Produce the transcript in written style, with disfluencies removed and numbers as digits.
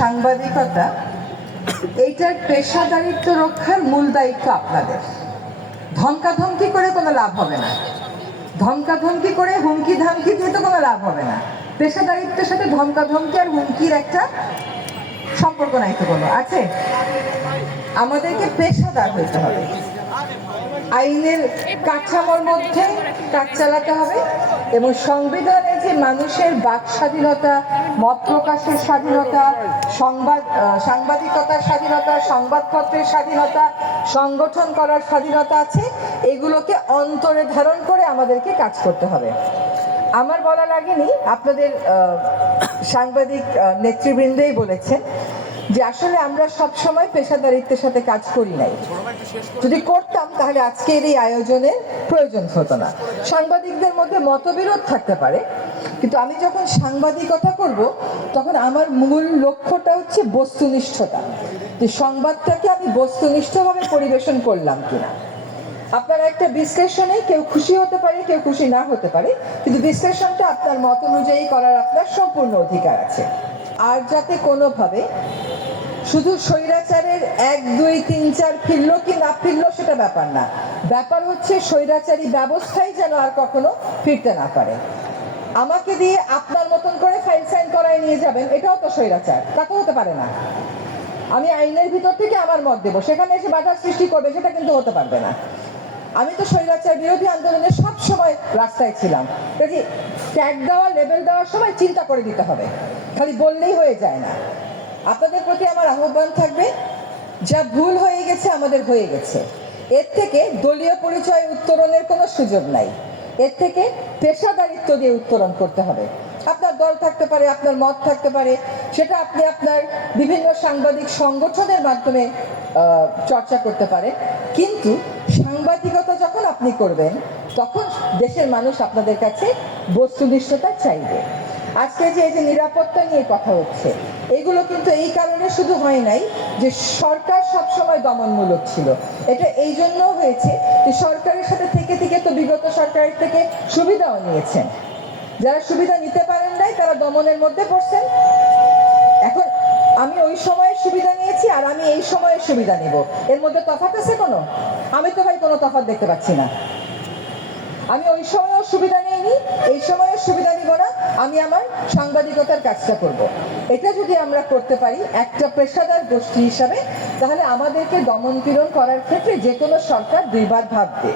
সাংবাদিকতা এইটার পেশাদারিত্ব রক্ষার মূল দায়িত্ব আপনাদের। ধমকাধমকি করে কোনো লাভ হবে না, ধমকাধমকি করে হুমকি ধামকি দিয়ে তো কোনো লাভ হবে না। পেশাদারিত্বের সাথে ধমকাধমকি আর হুমকির একটা সম্পর্ক নাই তো কোনো আছে। আমাদেরকে পেশাদার হইতে হবে, আইনের কাঠামোর মধ্যে কাজ চালাতে হবে এবং সংবিধানে যে মানুষের বাক স্বাধীনতা, মত প্রকাশের স্বাধীনতা, সাংবাদিকতার স্বাধীনতা, সংবাদপত্রের স্বাধীনতা, সংগঠন করার স্বাধীনতা আছে, এগুলোকে অন্তরে ধারণ করে আমাদেরকে কাজ করতে হবে। আমার বলা লাগেনি, আপনাদের সাংবাদিক নেতৃবৃন্দেই বলেছেন যে আসলে আমরা সব সময় পেশাদারিত্বের সাথে কাজ করি নাই। যদি করতাম তাহলে আজকের এই আয়োজনের প্রয়োজন হতো না। সাংবাদিকদের মধ্যে মতবিরোধ থাকতে পারে, কিন্তু আমি যখন সাংবাদিকতা করব তখন আমার মূল লক্ষ্যটা হচ্ছে বস্তুনিষ্ঠতা, যে সংবাদটাকে আমি বস্তুনিষ্ঠভাবে পরিবেশন করলাম কিনা। আপনার একটা বিশ্লেষণে কেউ খুশি হতে পারে, কেউ খুশি না হতে পারে, কিন্তু বিশ্লেষণটা আপনার মত অনুযায়ী করার আপনার সম্পূর্ণ অধিকার আছে। আর যাতে কোনোভাবে শুধু স্বৈরাচারের 1, 2, 3, 4 ফিরলো কি না ফিরলো সেটা ব্যাপার না, ব্যাপার হচ্ছে স্বৈরাচারী ব্যবস্থাই যেন আর কখনো ফিরতে না পারে। আমাকে দিয়ে আপনার মতন করে ফাইল সাইন করায় নিয়ে যাবেন, এটাও তো স্বৈরাচার, তা তো হতে পারে না। আমি আইনের ভিতর থেকে আমার মত দেবো, সেখানে এসে বাধার সৃষ্টি করবে, সেটা কিন্তু হতে পারবে না। আমি তো স্বৈরাচার বিরোধী আন্দোলনে সব সময় রাস্তায় ছিলাম। কাজে ট্যাগ দেওয়া, লেবেল দেওয়ার সময় চিন্তা করে দিতে হবে, খালি বললেই হয়ে যায় না। আপনাদের প্রতি আমার আহ্বান থাকবে, যা ভুল হয়ে গেছে আমাদের হয়ে গেছে, এর থেকে দলীয় পরিচয় উত্তরণের কোনো সুযোগ নাই, এর থেকে পেশাদারিত্ব দিয়ে উত্তরণ করতে হবে। আপনার দল থাকতে পারে, আপনার মত থাকতে পারে, সেটা আপনি আপনার বিভিন্ন সাংবাদিক সংগঠনের মাধ্যমে চর্চা করতে পারেন, কিন্তু সাংবাদিকতা যখন আপনি করবেন তখন দেশের মানুষ আপনাদের কাছে বস্তুনিষ্ঠতা চাইবে। আজকে যে এই যে নিরাপত্তা নিয়ে কথা হচ্ছে, এগুলো কিন্তু এই কারণে শুধু হয় নাই যে সরকার সবসময় দমনমূলক ছিল, এটা এই জন্য হয়েছে যে সরকারের সাথে থেকে থেকে তো বিগত সরকারের থেকে সুবিধাও নিয়েছেন। যারা সুবিধা নিতে পারেন নাই তারা দমনের মধ্যে পড়ছেন। এখন আমি ওই সময়ের সুবিধা নিয়েছি আর আমি এই সময়ের সুবিধা নেব, এর মধ্যে তফাৎ আছে কোনো? আমি তো ভাই কোনো তফাৎ দেখতে পাচ্ছি না। আমি ওই সময়েও সুবিধা নিইনি, এই সময়ের সুবিধা নিব না, আমি আমার সাংবাদিকতার কাজটা করব। এটা যদি আমরা করতে পারি একটা পেশাদার গোষ্ঠী হিসাবে, তাহলে আমাদেরকে দমন পীড়ন করার ক্ষেত্রে যে কোনো সরকার দুইবার ভাববে।